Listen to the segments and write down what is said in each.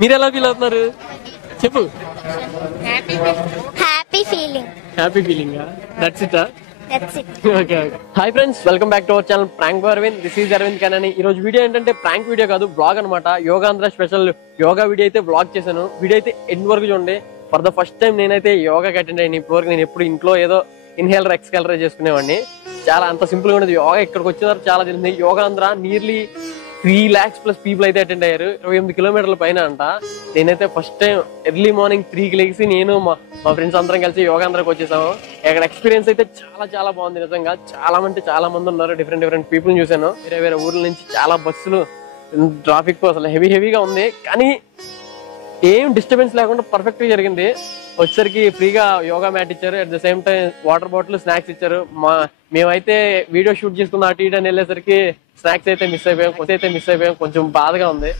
మీరు ఎలా ఫీల్ అవుతున్నారు చెప్పు. Happy feeling. Happy feeling. That's it. Okay. Hi friends, welcome back to our channel prank Aravind. This is Aravind Kanani. ఈ రోజు వీడియో ఏంటంటే ప్రాంక్ వీడియో కాదు, బ్లాగ్ అనమాట. యోగాంధ్ర స్పెషల్ యోగా వీడియో అయితే బ్లాగ్ చేశాను. వీడియో అయితే ఎండ్ వరకు చూడండి. ఫర్ ద ఫస్ట్ టైం నేనైతే యోగాకి అటెండ్ అయ్యాను. ఇప్పటివరకు నేను ఎప్పుడు ఇంట్లో ఏదో ఇన్హేలర్ ఎక్స్హేలర్ చేసుకునేవాడిని. చాలా అంత సింపుల్ గా ఉండేది. యోగా ఇక్కడికి వచ్చిన తర్వాత చాలా తెలిసింది. యోగాంధ్ర నియర్లీ 3 lakhs+ పీపుల్ అయితే అటెండ్ అయ్యారు. 28 కిలోమీటర్ల పైన అంట. నేనైతే ఫస్ట్ టైం ఎర్లీ మార్నింగ్ 3కి లేచి నేను మా ఫ్రెండ్స్ అందరం కలిసి యోగాంధ్రకి వచ్చేసాము. ఇక్కడ ఎక్స్పీరియన్స్ అయితే చాలా బాగుంది. నిజంగా చాలా మంది ఉన్నారు. డిఫరెంట్ పీపుల్ చూసాను. వేరే ఊర్ల నుంచి చాలా బస్సులు, ట్రాఫిక్ అసలు హెవీగా ఉంది. కానీ ఏం డిస్టర్బెన్స్ లేకుండా పర్ఫెక్ట్ గా జరిగింది. వచ్చేసరికి ఫ్రీగా యోగా మ్యాట్ ఇచ్చారు. At the same time water bottle, snacks ఇచ్చారు. మేమైతే వీడియో షూట్ చేసుకున్న అటు ఇటు అని వెళ్ళేసరికి స్నాక్స్ అయితే మిస్ అయిపోయాం. కొంచెం బాధగా ఉంది.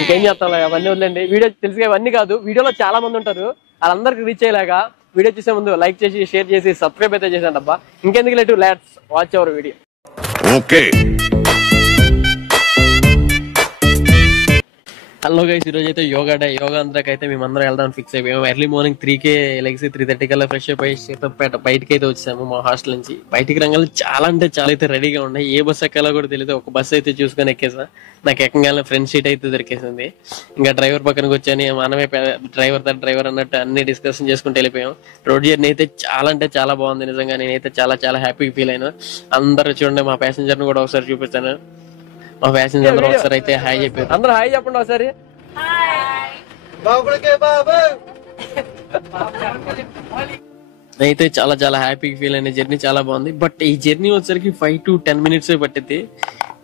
ఇంకేం చేస్తాం, అవన్నీ వదిలేండి. వీడియో తెలుసుగా ఇవన్నీ కాదు. వీడియోలో చాలా మంది ఉంటారు. వాళ్ళందరికి రీచ్ అయ్యేలాగా వీడియో చూసే ముందు లైక్ చేసి, షేర్ చేసి, సబ్స్క్రైబ్ అయితే చేశాను అబ్బా. ఇంకెందుకు late, let's watch hour video. Okay. Hello guys, ఈరోజు అయితే యోగా డే. యోగాంధ్రకి అయితే మేమందరం వెళ్దాం ఫిక్స్ అయిపోయాము. ఎర్లీ మార్నింగ్ 3కే లెగ్సి 3:30 కల్లా ఫ్రెష్ అయిపోయి సీతంపేట బయటకి అయితే వచ్చాము. మా హాస్టల్ నుంచి బయటికి రంగాలి చాలా అయితే రెడీగా ఉన్నాయి. ఏ బస్సు ఎక్కాలో కూడా తెలియదు. ఒక బస్సు అయితే చూసుకొని ఎక్కేసా. నాకు ఎక్కగానే ఫ్రంట్ సీట్ అయితే దొరికేసింది. ఇంకా డ్రైవర్ పక్కనకి వచ్చాను. మనమే డ్రైవర్ అన్నట్టు అన్ని డిస్కషన్ చేసుకుంటూ వెళ్ళిపోయాం. రోడ్ జర్నీ అయితే చాలా బాగుంది. నిజంగా నేనైతే చాలా హ్యాపీ ఫీల్ అయినా. అందరూ చూడండి, మా ప్యాసింజర్ ని కూడా ఒకసారి చూపిస్తాను. మా ప్యాసింజర్ అందరూ ఒకసారి అయితే హాయ్ చెప్పారు. అందరూ హాయ్ చెప్పండి ఒకసారి. అయితే చాలా హ్యాపీ ఫీల్ అయిన. జర్నీ చాలా బాగుంది. బట్ ఈ జర్నీ వచ్చేసరికి 5 to 10 minutes పట్టింది.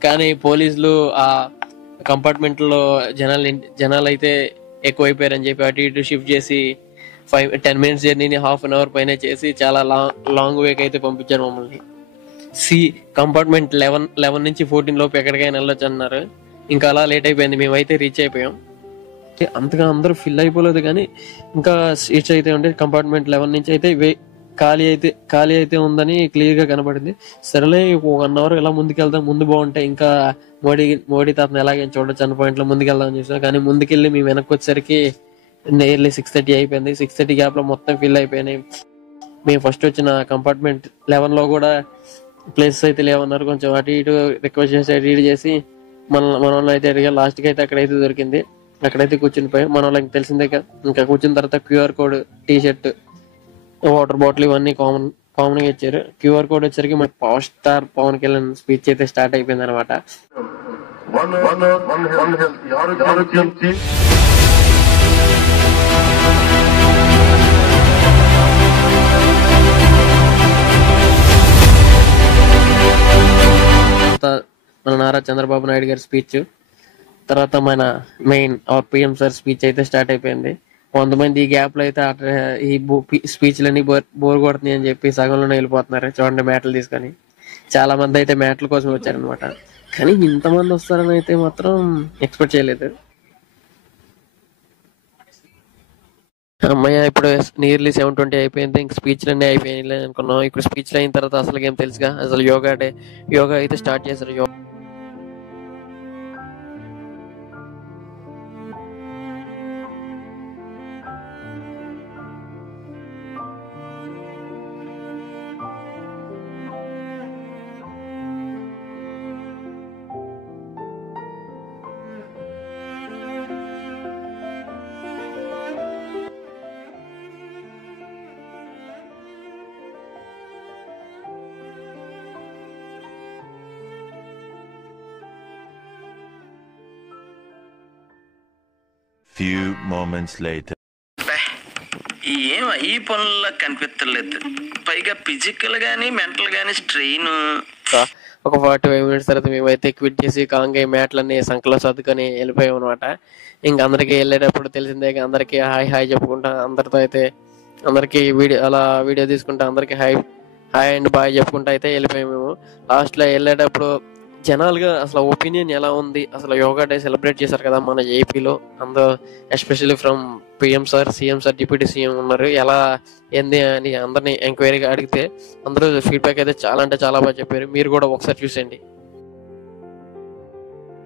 కానీ పోలీసులు ఆ కంపార్ట్మెంట్ లో జనాలు అయితే ఎక్కువైపోయారని చెప్పి అటు ఇటు షిఫ్ట్ చేసి 10 minutes జర్నీని ½ an hour పైన చేసి చాలా లాంగ్ వేకి అయితే పంపించారు మమ్మల్ని. కంపార్ట్మెంట్ 11 నుంచి 14 లోపు ఎక్కడికైనా వెళ్ళొచ్చు అన్నారు. ఇంకా అలా లేట్ అయిపోయింది. మేమైతే రీచ్ అయిపోయాం. అంతగా అందరూ ఫిల్ అయిపోలేదు, కానీ ఇంకా సీట్స్ అయితే ఉండే. కంపార్ట్మెంట్ 11 నుంచి అయితే ఖాళీ అయితే ఉందని క్లియర్ గా కనబడింది. సరేలే 1 hour ఇలా ముందుకెళ్దాం, ముందు బాగుంటాయి, ఇంకా మోడీ తాతను ఎలాగైనా చూడొచ్చు అన్న పాయింట్ లో ముందుకెళ్దాం చూసాం. కానీ ముందుకెళ్ళి మేము వెనక్కి వచ్చేసరికి నియర్లీ 6:30 అయిపోయింది. 6:30 గ్యాప్ లో మొత్తం ఫిల్ అయిపోయినాయి. మేము ఫస్ట్ వచ్చిన కంపార్ట్మెంట్ 11 లో కూడా ప్లేసెస్ అయితే లేవన్నారు. కొంచెం అటు ఇటు రిక్వెస్ట్ చేసి అటు ఇటు చేసి మన వాళ్ళు అయితే అడిగా. లాస్ట్ కి అయితే అక్కడైతే దొరికింది. అక్కడైతే కూర్చుని పోయి మన వాళ్ళకి తెలిసిందే కదా. ఇంకా కూర్చున్న తర్వాత QR code, T-shirt, water bottle ఇవన్నీ కామన్ గా ఇచ్చారు. QR కోడ్ వచ్చరికి మన power star Pawan Kalyan speech అయితే స్టార్ట్ అయిపోయింది అనమాట. మన నారా చంద్రబాబు నాయుడు గారి స్పీచ్ తర్వాత మన main our PM sir speech అయితే స్టార్ట్ అయిపోయింది. కొంతమంది ఈ గ్యాప్ లో అయితే ఈ స్పీచ్లన్నీ బోర్ కొడుతున్నాయి అని చెప్పి సగంలోనే వెళ్ళిపోతున్నారు. చూడండి, మ్యాట్లు తీసుకొని. చాలా మంది అయితే మ్యాట్ల కోసం వచ్చారనమాట. కానీ ఇంతమంది వస్తారని అయితే మాత్రం ఎక్స్పెక్ట్ చేయలేదు. అమ్మయ్య, ఇప్పుడు నియర్లీ 7:20 అయిపోయింది. ఇంక స్పీచ్లన్నీ అయిపోయాయి అనుకున్నాం. ఇప్పుడు స్పీచ్లు అయిన తర్వాత అసలు ఏం తెలుసుగా, అసలు యోగా అయితే స్టార్ట్ చేశారు. Few moments later. ఈ పనుల్లో కనిపించలేదు. పైగా ఫిజికల్ గానీ మెంటల్ గానీ స్ట్రెయిన్. ఒక 45 minutes తర్వాత మేమైతే క్విట్ చేసి కాంగే మ్యాట్లన్నీ సంకలో సర్దుకొని వెళ్ళిపోయాం అనమాట. ఇంక అందరికి వెళ్ళేటప్పుడు తెలిసిందే, అందరికి హాయ్ చెప్పుకుంటా, అందరితో అయితే అందరికి వీడియో తీసుకుంటా, అందరికి హాయ్ అండ్ బాయ్ చెప్పుకుంటా అయితే వెళ్ళిపోయాం మేము. లాస్ట్ లో వెళ్ళేటప్పుడు జనాలుగా అసలు ఒపీనియన్ ఎలా ఉంది, అసలు యోగా డే సెలబ్రేట్ చేశారు కదా మన ఏపీలో, అందరూ especially from PM sir, CM sir, deputy CM ఉన్నారు, ఎలా ఏంది అని అందరినీ ఎంక్వైరీగా అడిగితే అందరూ ఫీడ్బ్యాక్ అయితే చాలా బాగా చెప్పారు. మీరు కూడా ఒకసారి చూసేయండి.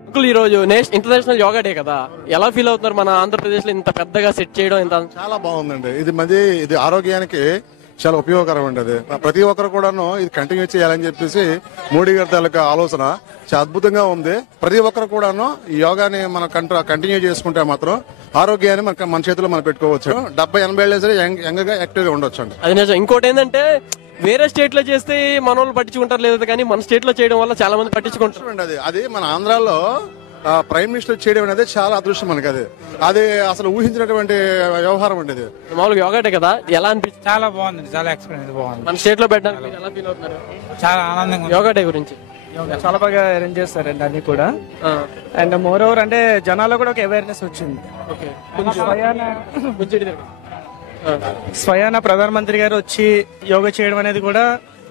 అంకుల్ ఈ రోజు ఇంటర్నేషనల్ యోగా డే కదా, ఎలా ఫీల్ అవుతున్నారు? మన ఆంధ్రప్రదేశ్ లో ఇంత పెద్దగా సెట్ చేయడం ఇంత చాలా బాగుందండి. ఇది ఆరోగ్యానికి చాలా ఉపయోగకరం అండి. అది ప్రతి ఒక్కరు కూడాను ఇది కంటిన్యూ చేయాలని చెప్పేసి మోడీ గారి తాలూకా ఆలోచన చాలా అద్భుతంగా ఉంది. ప్రతి ఒక్కరు కూడాను ఈ యోగాని మనం కంటిన్యూ చేసుకుంటే మాత్రం ఆరోగ్యాన్ని మన చేతిలో మనం పెట్టుకోవచ్చు. 70-80 ఏళ్ళ సరే యంగ్ గా యాక్టివ్ గా ఉండొచ్చు అండి. అది నిజం. ఇంకోటి ఏంటంటే వేరే స్టేట్ లో చేస్తే మన వాళ్ళు పట్టించుకుంటారు లేదు, కానీ మన స్టేట్ లో చేయడం వల్ల చాలా మంది పట్టించుకుంటారు. అది మన ఆంధ్రాలో ప్రైమ్ మినిస్టర్ చేయడం అనేది చాలా అదృష్టం మనకి. అది అసలు ఊహించినటువంటి వ్యవహారం అండి. అది మామూలుగా యోగా డే కదా, ఎలా అనిపించింది? చాలా బాగుంది, చాలా ఎక్స్పీరియన్స్ బాగుంది. మన స్టేట్ లో పెట్టడానికి ఎలా ఫీల్ అవుతున్నారు? చాలా ఆనందంగా యోగా డే గురించి చాలా బాగా అరేంజ్ చేస్తారండి అన్ని కూడా. అండ్ మోర్ ఓవర్ అంటే జనాల్లో కూడా ఒక అవేర్నెస్ వచ్చింది. స్వయాన ప్రధానమంత్రి గారు వచ్చి యోగా చేయడం అనేది కూడా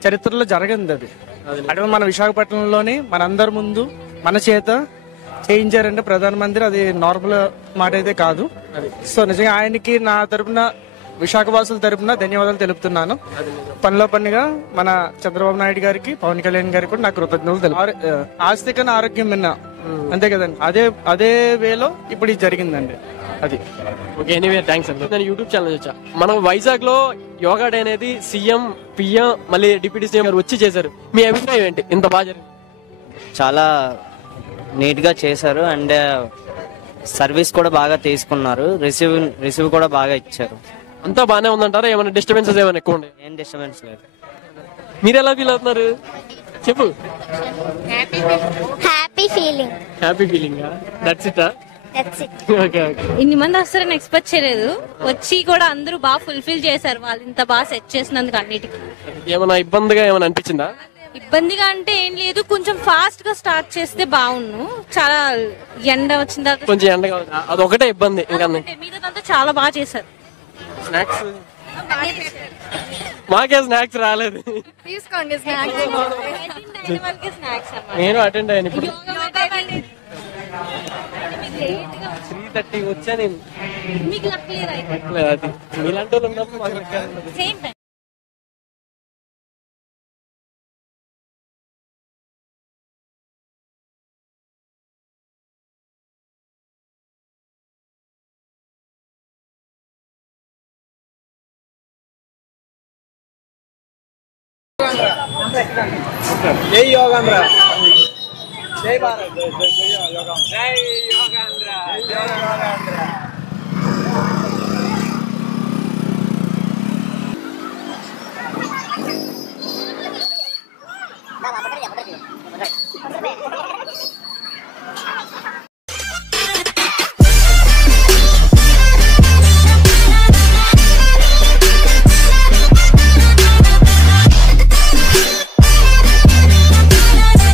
చరిత్రలో జరగింది. అది అటు మన విశాఖపట్నంలోని మనందరి ముందు మన చేత చేయించారంటే ప్రధానమంత్రి, అది నార్మల్ మాట అయితే కాదు. సో నిజంగా ఆయనకి నా తరపున, విశాఖవాసుల తరపున ధన్యవాదాలు తెలుపుతున్నాను. పనిలో పనిగా మన చంద్రబాబు నాయుడు గారికి, పవన్ కళ్యాణ్ గారికి కూడా నా కృతజ్ఞతలు తెలుపు. ఆస్తి కన్నా ఆరోగ్యం విన్నా, అంతే కదండి. అదే వేలో ఇప్పుడు ఇది జరిగిందండి. అది ఓకే. ఎనీవే థ్యాంక్స్ అండి. నేను యూట్యూబ్ ఛానల్ వచ్చా. మనం వైజాగ్ లో యోగా డే అనేది సీఎం, పిఎం, మళ్ళీ డిప్యూటీ సీఎం గారు వచ్చి చేశారు. మీ అభిప్రాయం ఏంటి? ఇంత బాగా జరిగింది. చాలా నీట్ గా చేశారు అండ్ సర్వీస్ కూడా బాగా తీసుకున్నారు. రిసీవ్ కూడా బాగా ఇచ్చారు. అంతా బాగానే ఉందంటారా? ఏమైనా డిస్టర్బెన్సెస్ ఏమైనా ఎక్కువ ఉన్నాయి? ఏం డిస్టర్బెన్స్ లేదు. మీరు ఎలా ఫీల్ అవుతున్నారు చెప్పు? Happy feeling. Happy feeling. That's it. Okay okay. ఇన్ని మంది వస్తారని ఎక్స్పెక్ట్ చేయలేదు. వచ్చి కూడా అందరూ బాగా ఫుల్ఫిల్ చేశారు. వాళ్ళు ఇంత బాగా సెట్ చేసినందుకు అన్నిటికీ. ఏమైనా ఇబ్బందిగా ఏమైనా అనిపించిందా? ఇబ్బందిగా అంటే ఏం లేదు, కొంచెం ఫాస్ట్ గా స్టార్ట్ చేస్తే బాగుండు. చాలా ఎండ వచ్చిన తర్వాత కొంచెం ఎండగా అదొకటే ఇబ్బంది. ఇంకా మీదంతా చాలా బాగా చేశారు. స్నాక్స్ మాకే స్నాక్స్ రాలేదు. తీసుకోండి నేను అటెండ్ అయ్యాను. ఇప్పుడు 3:30 వచ్చా నేను. మీకు లక్కలేదు అది మీలాంటి వాళ్ళు ఉన్నప్పుడు మాకు లెక్క ఉండదు. Same time. జై యోగాంధ్ర, జై భారత్, జై యోగాంధ్ర, జై యోగాంధ్ర. Vamos a ponerle.